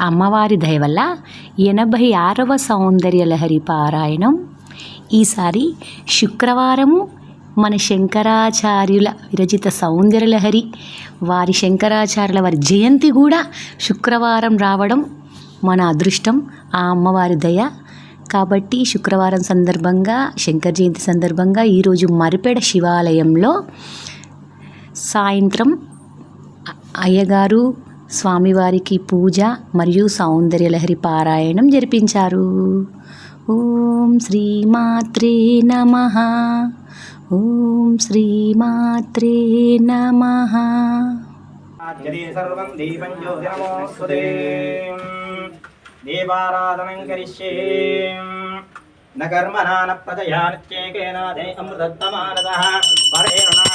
అమ్మవారి దయ వల్ల ఎనభై ఆరవ సౌందర్య లహరి పారాయణం. ఈసారి శుక్రవారము మన శంకరాచార్యుల విరచిత సౌందర్య లహరి వారి శంకరాచార్యుల వారి జయంతి కూడా శుక్రవారం రావడం మన అదృష్టం ఆ అమ్మవారి దయ. కాబట్టి శుక్రవారం సందర్భంగా శంకర్ జయంతి సందర్భంగా ఈరోజు మరిపేడ శివాలయంలో సాయంత్రం అయ్యగారు స్వామివారికి పూజ మరియు సౌందర్యలహరి పారాయణం జరిపించారు. ఓం శ్రీమాత్రే నమ. ఓం శ్రీమాత్రే నమ. దేవారాధనం కరిష్యే. న కర్మణా న ప్రజయా నిత్యేకేనాదే అమృతత్తమానదః పరేణ నాశం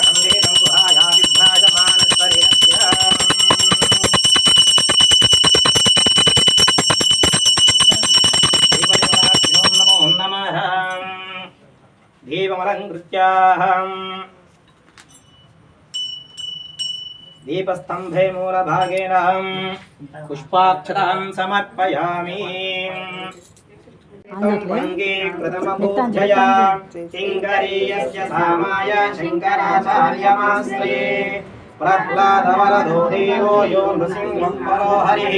दीपस्तम्भे मूलभागेन अहं पुष्पाक्षतां समर्पयामि कृतमपूजया किङ्करीयस्य सामाय शङ्कराचार्यमाश्रये प्रह्लादवरदो देवो यो नृसिंहं परो हरिः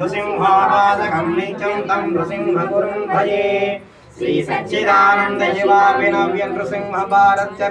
नृसिंहावादकं नित्यं तं नृसिंहगुरुं भजे श्रीसच्चिदानन्दशिवापि नव्यनृसिंहभारत्य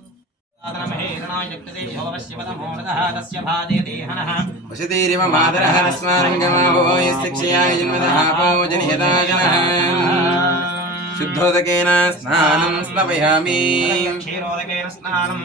वसतिरिव मातरः अस्मारङ्गमाभो यस्य क्षयाय जन्मतः पूजनीयता जनः शुद्धोदकेन स्नानं स्नपयामि क्षीरोदकेन स्नानम्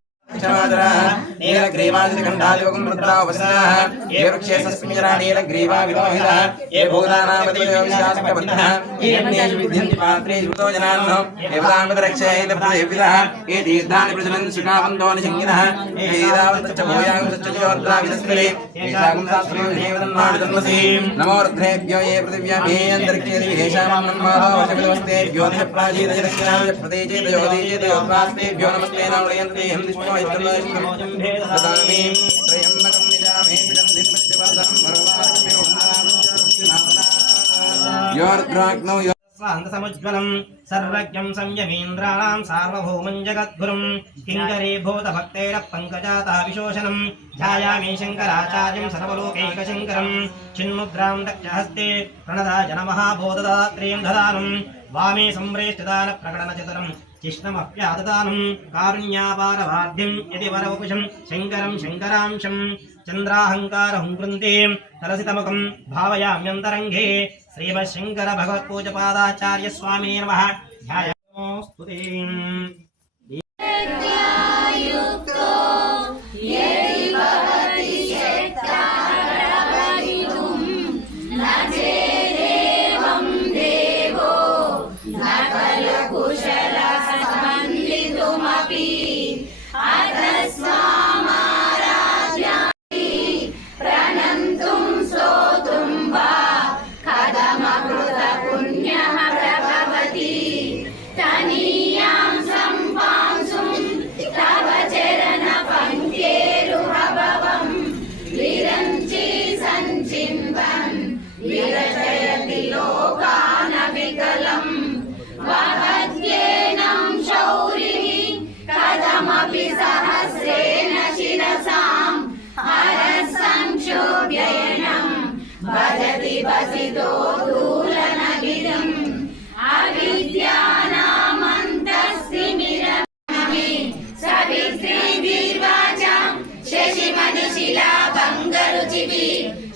పశ్చిమాదర నీలగ్రీవాదిఖండాదివగం రుద్రా ఉపసనः ఏ వృక్షే సస్మింజరా నీలగ్రీవా విలోహిత. ఏ భూతానామతిశాసకబంధः ఏణేషు విద్యంతి పాత్రేషు భూతో జనాన్నో దేవతామతిరక్షేత ప్రదేవిదः ఏ తీర్థాని ప్రజలన్ సుఖావంతో నిశంగినः స్వాంతసముజ్వలం సర్వజ్ఞం సంయమీంద్రాణాం సార్వభౌమం జగద్గురుం కింకరే భూతభక్తైర పంకజాతావిశోషనం ధ్యాయామి శంకరాచార్యం సర్వలోకైకశంకరం చిన్ముద్రాం దక్షహస్తే ప్రణదాజనమహాబోధదాత్రీం దదానం వామే సంప్రేష్టిదాన ప్రకటనచతురం చిష్ణమప్యాదదానం కారుణ్యాపారవాద్యం యది వరవపుషం శంకరం శంకరాంశం చంద్రాహంకారహం కృంతే తలసితముఖం భావయామ్యంతరంగే శ్రీమశంకర భగవత్పూజపాదాచార్య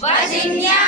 Virginia.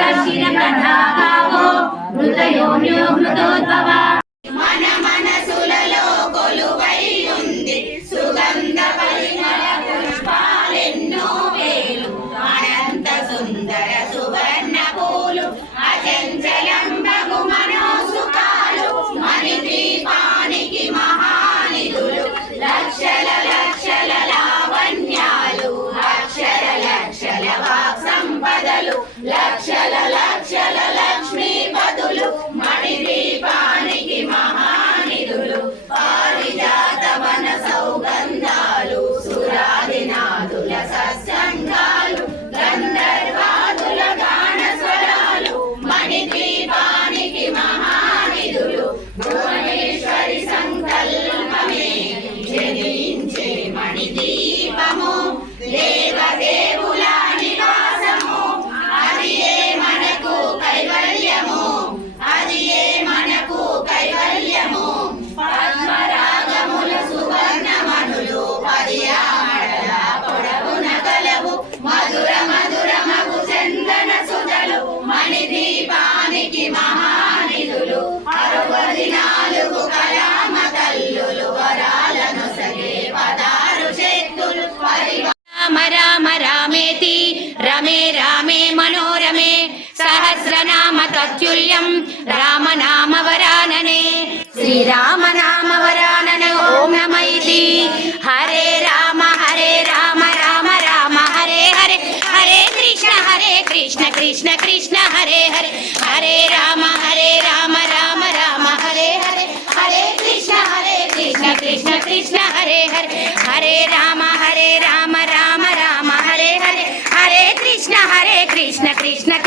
दर्शिन तथा गावो हृदयो न्यो हृदोद्भवः రామ రామ రామేతి రమే రామే మనోరమే సహస్రనామ తత్యుల్యం రామ నామ వరాననే శ్రీరామ నామ వరానన ఓం నమైతి. హరే రామ హరే రామ రామ రామ హరే హరే. హరే కృష్ణ హరే కృష్ణ కృష్ణ కృష్ణ హరే హరే. హరే రామ హరే రామ రామ రామ హరే హరే. హరే కృష్ణ హరే కృష్ణ కృష్ణ కృష్ణ హరే హరే. హరే రామ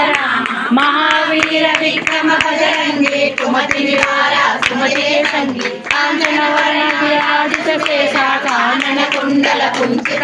పవస్కర మహావీర విక్రమ భజరంగి కుమతి నివార సుమతే సంగి కాంచన వర్ణ విరాజిత శేష కానన కుండల కుంచిత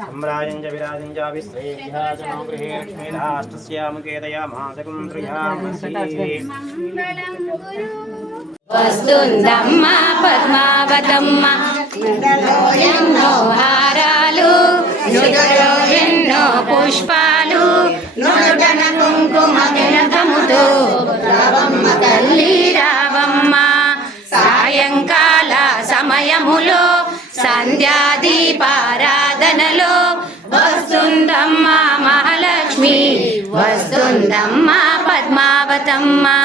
सम्राजं च विराजं च विश्रेभ्याजनो गृहे लक्ष्मीधास्तस्यामुकेतयामासकं त्रियामसि వస్తుందమ్మ పద్మావతమ్మ మెడలో ఎన్నో హారాలు నుదులో ఎన్నో పుష్పాలు నుదుటన కుంకుమ తిలకముతో రావమ్మ తల్లి రావమ్మ సాయంకాల సమయములో సంధ్యాదీపారాధనలో పద్మావతమ్మ ఇలా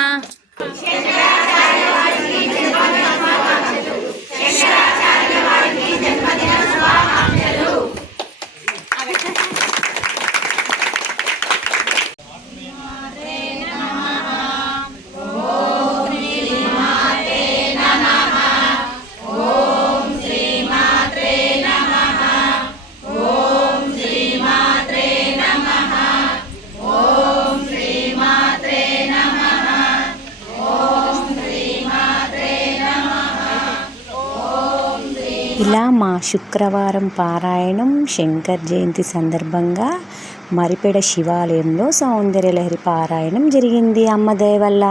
శుక్రవారం పారాయణం శంకర్ జయంతి సందర్భంగా మరిపెడ శివాలయంలో సౌందర్యలహరి పారాయణం జరిగింది. అమ్మ వల్ల